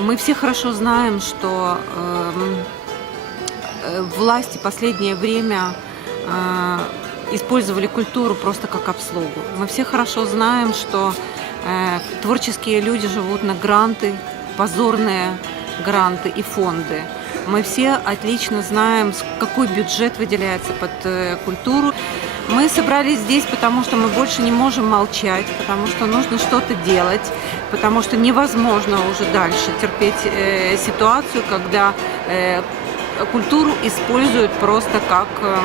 Мы все хорошо знаем, что эм, э, власти последнее время э, использовали культуру просто как обслугу. Мы все хорошо знаем, что э, творческие люди живут на гранты, позорные гранты и фонды. Мы все отлично знаем, какой бюджет выделяется под э, культуру. Мы собрались здесь, потому что мы больше не можем молчать, потому что нужно что-то делать, потому что невозможно уже дальше терпеть э, ситуацию, когда э, культуру используют просто как эм,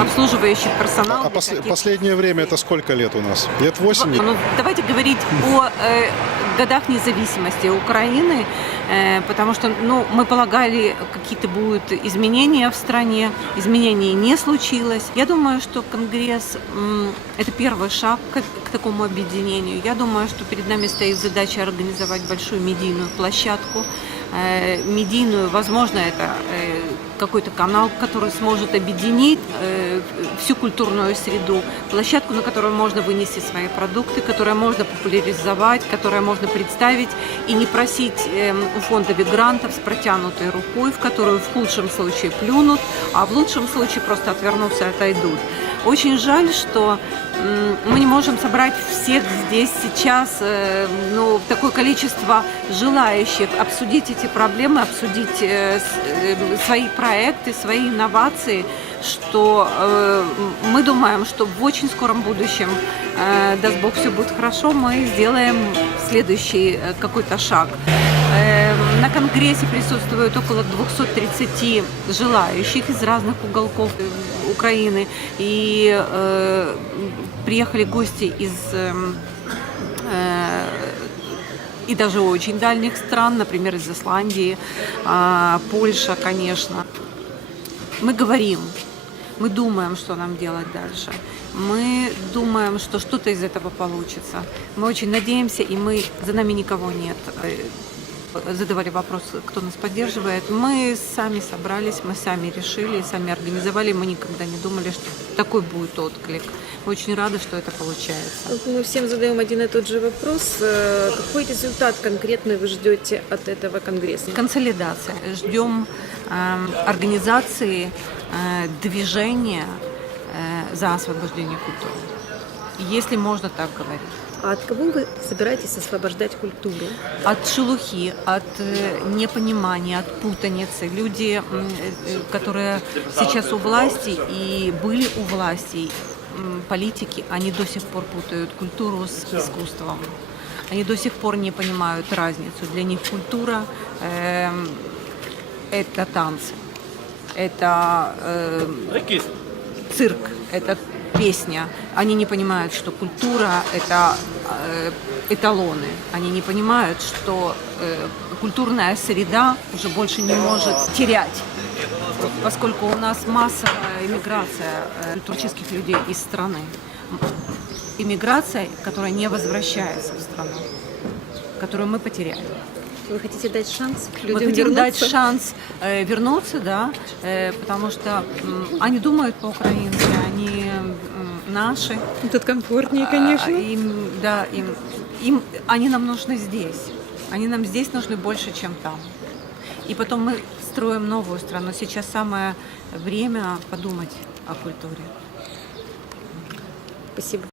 обслуживающий персонал. А каких- последнее время это сколько лет у нас? Лет 8? ну, давайте говорить о э, годах независимости Украины, э, потому что ну, мы полагали, какие-то будут изменения в стране. Изменений не случилось. Я думаю, что Конгресс это первый шаг к, к такому объединению. Я думаю, что перед нами стоит задача организовать большую медийную площадку. Э, медийную, возможно, это э, какой-то канал, который сможет объединить э, всю культурную среду, площадку, на которую можно вынести свои продукты, которую можно популяризовать, которую можно представить и не просить эм, у фонда грантов с протянутой рукой, в которую в худшем случае плюнут, а в лучшем случае просто отвернутся и отойдут. Очень жаль, что мы не можем собрать всех здесь сейчас, э, ну, такое количество желающих обсудить эти проблемы, обсудить э, э, свои проекты, свои инновации, что мы думаем, что в очень скором будущем, даст Бог, все будет хорошо, мы сделаем следующий э, какой-то шаг. Э, На Конгрессе присутствует около 230 желающих из разных уголков э, Украины. И э, приехали гости из эм, э, и даже очень дальних стран, например, из Исландии, а, Польша, конечно. Мы говорим, мы думаем, что нам делать дальше. Мы думаем, что что-то из этого получится. Мы очень надеемся, и мы за нами никого нет. Э, Задавали вопрос, кто нас поддерживает. Мы сами собрались, мы сами решили, сами организовали. Мы никогда не думали, что такой будет отклик. Мы очень рады, что это получается. Вот Мы всем задаем один и тот же вопрос. Э, Какой результат конкретно вы ждете от этого конгресса? Консолидация. Ждем эм, организации э, движения э, за освобождение культуры. Если можно так говорить. А от кого вы собираетесь освобождать культуру? От шелухи, от э, непонимания, от путаницы. Люди, э, которые сейчас у власти и были у власти, политики, они до сих пор путают культуру с искусством. Они до сих пор не понимают разницу. Для них культура эм, это танцы, это э, цирк, это песня. Они не понимают, что культура – это э, эталоны. Они не понимают, что э, культурная среда уже больше не может терять. Поскольку у нас массовая иммиграция э, творческих людей из страны. Иммиграция, которая не возвращается в страну, которую мы потеряли. Вы хотите дать шанс Мы людям хотим дать вернуться? шанс э, вернуться, да, э, потому что м, они думают по-украински, они м, наши. Тут комфортнее, А, конечно. им, да, им, им, они нам нужны здесь. Они нам здесь нужны больше, чем там. И потом мы строим новую страну. Сейчас самое время подумать о культуре. Спасибо.